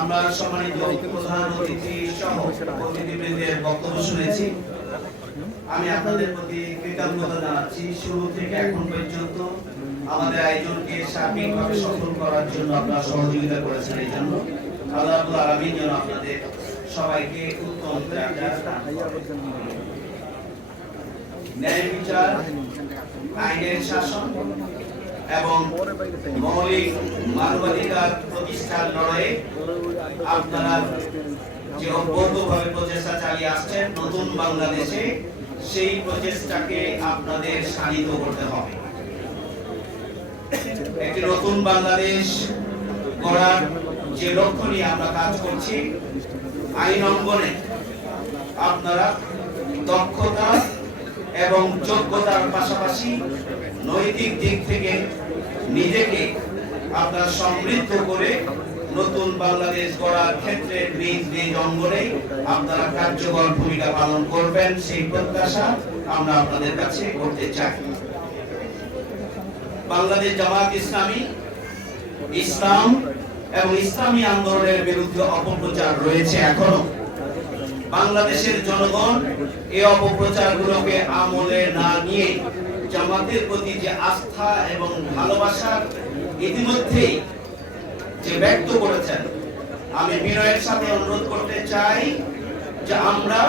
আমরা সম্মানিত প্রধান অতিথি সহ অতিথিবৃন্দের বক্তব্য শুনেছি। আমি আপনাদের প্রতি কৃতজ্ঞতা জানাচ্ছি। শুরু থেকে এখন পর্যন্ত আমাদের আয়োজনকে সার্বিকভাবে সফল করার জন্য আপনারা সহযোগিতা করেছেন। এই জন্য আল্লাহ রাব্বুল আলামিন যেন আপনাদের সবাইকে উত্তম ন্যায় বিচার, আইনের শাসন এবং মৌলিক মানবাধিকার প্রতিষ্ঠার লড়াইয়ে আপনারা যে অব্যাহতভাবে প্রচেষ্টা চালিয়ে আসছেন নতুন বাংলাদেশে, সেই প্রচেষ্টাকে আপনাদের শানিত করতে হবে। একটি নতুন বাংলাদেশ গড়ার যে লক্ষ্য নিয়ে আমরা কাজ করছি, আইন অঙ্গনে আপনারা দক্ষতা এবং যোগ্যতার পাশাপাশি নৈতিক দিক থেকে নিজেকে আপনারা সমৃদ্ধ করে নতুন বাংলাদেশ গড়ার ক্ষেত্রে নিজ নিজ অঙ্গনে আপনারা কার্যকর ভূমিকা পালন করবেন, সেই প্রত্যাশা আমরা আপনাদের কাছে করতে চাই। বাংলাদেশ জামায়াত ইসলামী ইসলাম এবং ইসলামী আন্দোলনের বিরুদ্ধে অপপ্রচার রয়েছে এখনো। বাংলাদেশের জনগণ এই অপপ্রচারগুলোকে আমলে না নিয়ে জামাতের প্রতি যে আস্থা এবং ভালোবাসা ইতিমধ্যেই যে ব্যক্ত করেছেন, আমি বিনয়ের সাথে অনুরোধ করতে চাই যে আমরা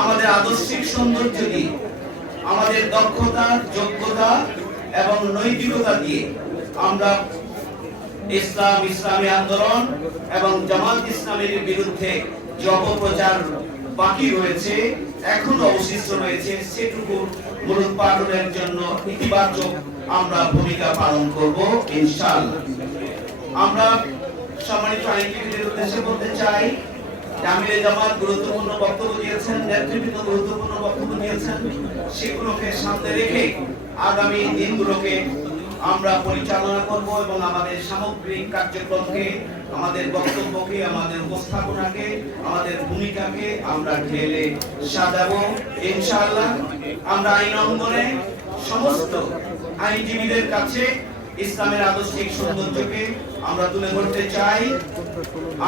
আমাদের আদর্শিক সৌন্দর্য দিয়ে, আমাদের দক্ষতা, যোগ্যতা এবং নৈতিকতা দিয়ে আমরা ইসলাম, ইসলামী আন্দোলন এবং জামাত ইসলামের বিরুদ্ধে যে অপপ্রচার বাকি রয়েছে, এখনো অবশিষ্ট রয়েছে, সেটুকু মূলোৎপাটনের জন্য ইতিবাচক আমরা ভূমিকা পালন করব ইনশাআল্লাহ। আমরা সম্মানিত আইনজীবীদের উদ্দেশ্যে বলতে চাই, আমিরে জামাত গুরুত্বপূর্ণ বক্তব্য দিয়েছেন, নেতৃবৃন্দ গুরুত্বপূর্ণ বক্তব্য দিয়েছেন, সেগুলোকে সামনে রেখে আগামী দিনগুলোকে আমরা পরিচালনা করব এবং আমাদের সামগ্রিক কার্যক্রমকে, আমাদের বক্তব্যকে, আমাদের উপস্থাপনাকে, আমাদের ভূমিকাকে আমরা ঢেলে সাজাবো ইনশাআল্লাহ। আমরা আইন অঙ্গনে সমস্ত আইনজীবীদের কাছে ইসলামের আদর্শিক সৌন্দর্যকে আমরা তুলে ধরতে চাই।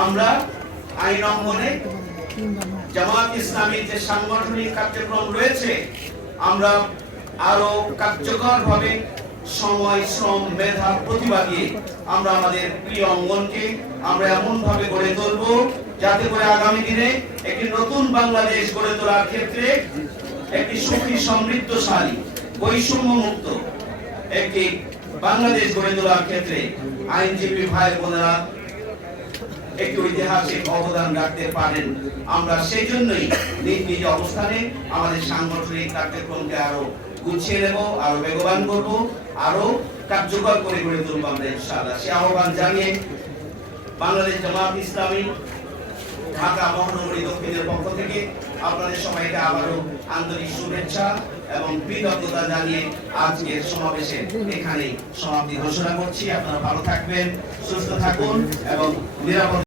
আমরা আইন অঙ্গনে জামাত ইসলামীর যে সাংগঠনিক কার্যক্রম রয়েছে, আমরা আরো কার্যকরভাবে সময়, শ্রম, মেধা, প্রতিভা দিয়ে আমরা আমাদের প্রিয় অঙ্গনকে আমরা এমন ভাবে গড়ে তুলব যাতে করে আগামী দিনে একটি নতুন বাংলাদেশ গড়ে তোলার ক্ষেত্রে একটি সুখী, সমৃদ্ধশালী, বৈষম্য মুক্ত একটি বাংলাদেশ গড়ে তোলার ক্ষেত্রে আইনজীবী ভাই বোনেরা একটি ঐতিহাসিক অবদান রাখতে পারেন। আমরা সেই জন্যই নিজ নিজ অবস্থানে আমাদের সাংগঠনিক কার্যক্রমকে আরো গুছিয়ে নেব, আরো বেগবান করব, আরো কার্যকর করে গড়ে তুলব আমরা ইনশাআল্লাহ। সে আহ্বান জানিয়ে বাংলাদেশ জামাত ইসলামী ঢাকা মহানগরী দক্ষিণের পক্ষ থেকে আপনাদের সবাইকে আবারও আন্তরিক শুভেচ্ছা এবং কৃতজ্ঞতা জানিয়ে আজকের সমাবেশে এখানেই সমাপ্তি ঘোষণা করছি। আপনারা ভালো থাকবেন, সুস্থ থাকুন এবং নিরাপদ